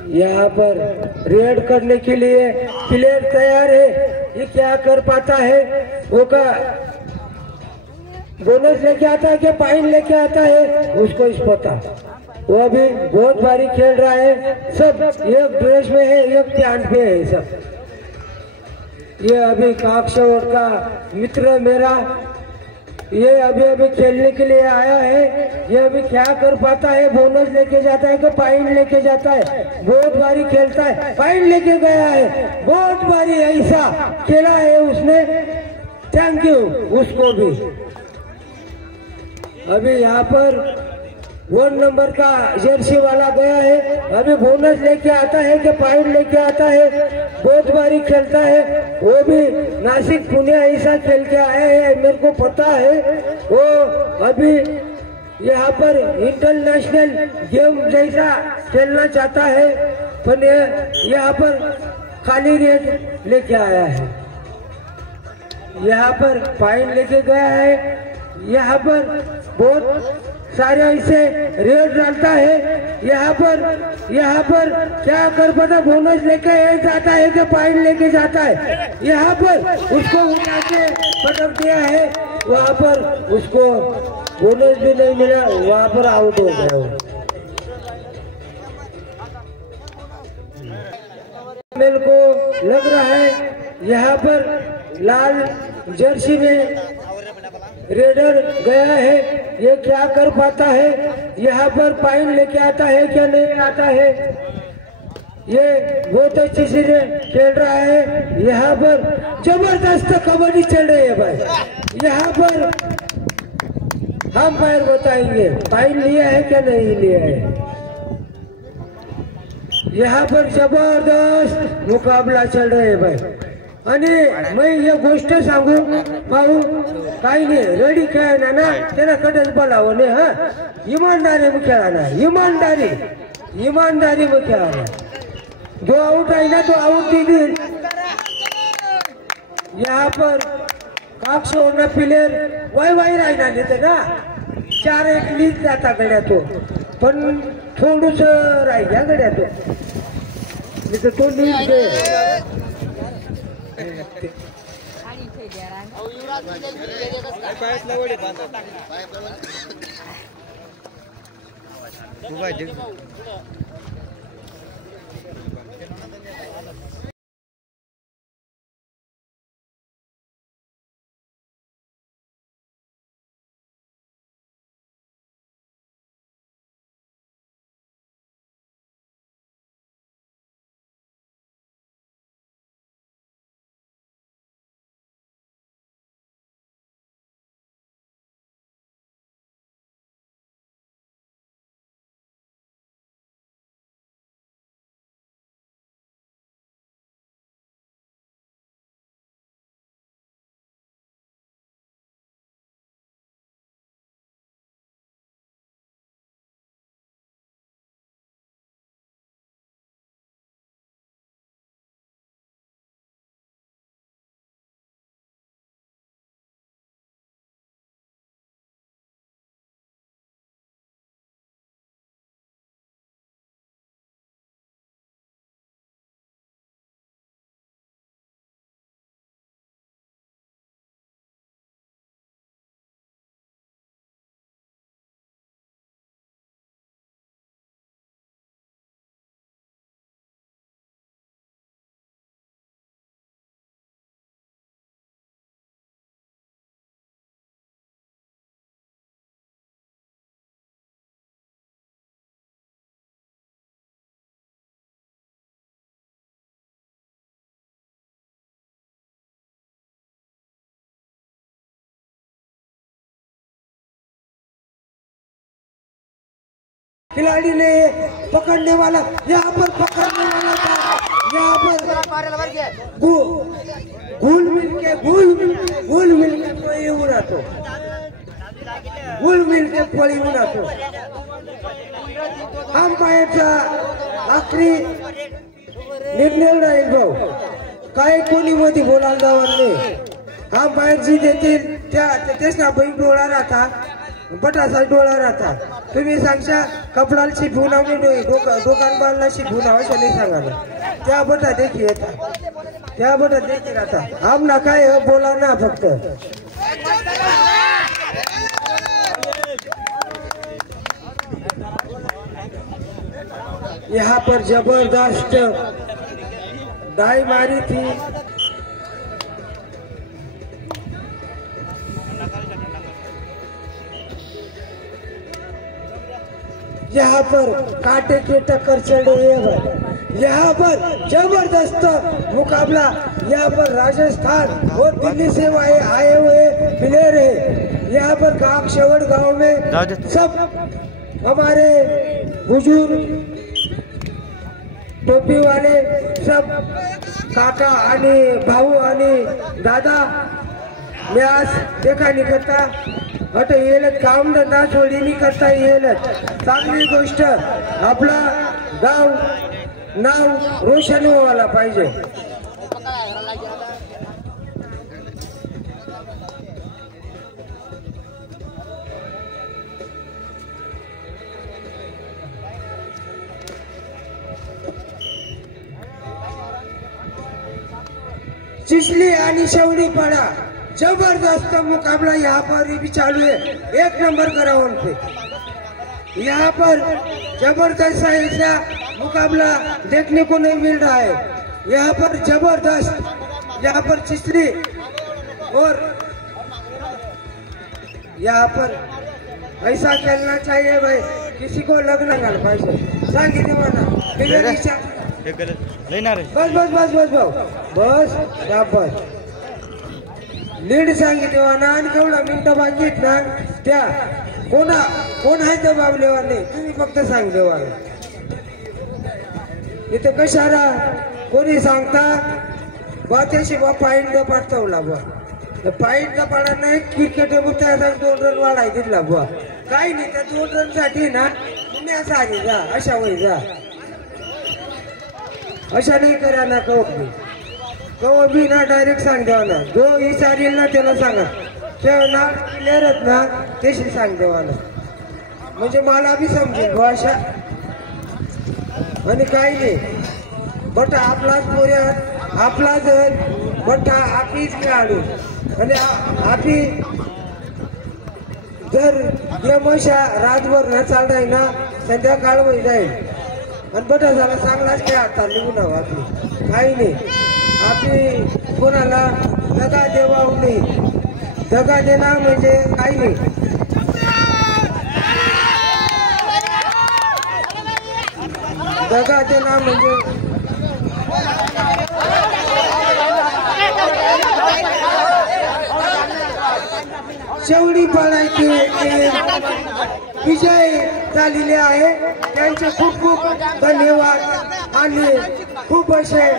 यहाँ पर रेड करने के लिए प्लेयर तैयार है। ये क्या कर पाता है, वो का बोनस लेके आता है क्या पॉइंट लेके आता है, उसको इस पता। वो अभी बहुत भारी खेल रहा है, सब एक ड्रेस में है, एक प्लांट पे है सब। ये अभी काकशोर का मित्र मेरा, ये अभी खेलने के लिए आया है। ये अभी क्या कर पाता है, बोनस लेके जाता है कि पॉइंट लेके जाता है। बहुत बारी खेलता है, पॉइंट लेके गया है, बहुत बारी ऐसा खेला है उसने। थैंक यू उसको भी। अभी यहाँ पर 1 नंबर का जर्सी वाला गया है, अभी बोनस लेके आता है कि पॉइंट लेके आता है। बहुत बारी खेलता है, वो भी नासिक पुणे ऐसा खेल के आए हैं, मेरे को पता है। वो अभी यहाँ पर इंटरनेशनल गेम जैसा खेलना चाहता है, पर यहाँ पर खाली रेड लेके आया है। यहाँ पर पॉइंट लेके गया है, यहाँ पर बहुत सारे ऐसे रेड डालता है। यहाँ पर क्या कर पाता, बोनस लेके जाता है कि पॉइंट लेके जाता है। यहाँ पर उसको उठा के पटक दिया है, वहाँ पर उसको बोनस भी नहीं मिला, वहाँ पर आउट हो गया। मेरे को लग रहा है यहाँ पर लाल जर्सी में रेडर गया है, ये क्या कर पाता है, यहाँ पर पॉइंट लेके आता है क्या नहीं आता है। ये बहुत अच्छी से खेल रहा है। यहाँ पर जबरदस्त कबड्डी चल रही है भाई। यहाँ पर हम पैर बताएंगे पॉइंट लिया है क्या नहीं लिया है। यहाँ पर जबरदस्त मुकाबला चल रहा है भाई। आणि मैं ये गोष्ट सांगू भाऊ, काही नाही रेडी खेळणार ना त्याला कडेच बोलावं नाही। हा, ईमानदारी में खेळणार, ईमानदारी में खेळणार। जो आउट आहे ना तो आउट दीजिए। यहाँ पर काकशोर प्लेयर वाई राहिला देते ना, 4-1 लीड जाता गड्या तो, पण थोडूस राहिल्या गड्या तो लीड दे। खिलाड़ी ने पकड़ने वाला, यहाँ पर पकड़ने वाला था, यहाँ पर घुल मिल के कोई उड़ा तो, घुल मिल के कोई उड़ा तो। हम पाहायचा आखरी निर्णय राहील भाऊ, काय कोणी मध्ये बोलायला जाणार नाही। हम पाहायची देतील त्या तेच ना बैल डोळा राहता, बटासा डोळा राहता तुम्ही सांगशा कपडाला शिकवून दुकान बांधला शिकवून अशा नाही सांगा त्या बटा देखी येतात त्या बटा देखी राहता आमना काय बोला ना फक्त यहाँ पर जबरदस्त डाई मारी थी यहाँ पर कांटे के टक्कर चढ़े हैं। यहाँ पर जबरदस्त मुकाबला यहाँ पर राजस्थान और दिल्ली से आए हुए प्लेयर है। यहाँ पर काकशेवड़ गांव में सब हमारे बुजुर्ग टोपी वाले सब काका आणि भाऊ आणि दादा मी आज देखा नहीं करता अट येल काम धंदा सोडी नहीं करता येल चांगली गोष्ट आपला गाव नाव रोशन व्हायला पाहिजे। चिचली आणि शेवड़ी पड़ा जबरदस्त मुकाबला यहाँ पर भी चालू है। एक नंबर ग्राउंड पे यहाँ पर जबरदस्त ऐसा मुकाबला देखने को नहीं मिल रहा है। यहाँ पर जबरदस्त यहाँ पर चिचली और यहाँ पर ऐसा खेलना चाहिए भाई किसी को लगना गल पाहिजे सांगितलं म्हणा बस बस बस बस भाऊ बस बस लीड सांगितलं ना आणि केवढा मिनिटं बाकीत ना त्या कोण आहे त्या बाबलेवर नाही तुम्ही फक्त सांग देवा इथे कशाला कोणी सांगता बा त्याशी बा पाईंट पाठवला बा पाईंट पाडा नाही क्रिकेट त्याचा 2 रन वाढाय दिला बा काही नाही त्या 2 रन साठी ना तुम्ही असं आली जा अशा वय जा अशा नाही करा ना कहो बी ना डायरेक्ट सांग देवा ना जो विचारेल ना त्याला सांगा ना प्लेअरच ना त्याशी सांग देवा ना म्हणजे मला बी समजेल भाषा आणि काही नाही बटा आपलाच पोऱ्यात आपला जर बटा आपलीच खेळाडू आणि आपली जर गेम अशा रातभर न चालणार ना संध्याकाळ होई जाईल आणि बटा झाला चांगलाच खेळ आता निघून हवा आपली काही नाही आपली कोणाला दगा देवाऊ नाही दगा देना म्हणजे काही नाही दगा देना म्हणजे शेवडी पाडायची विजय झालेले आहे त्यांचे खूप खूप धन्यवाद आणि खूप असे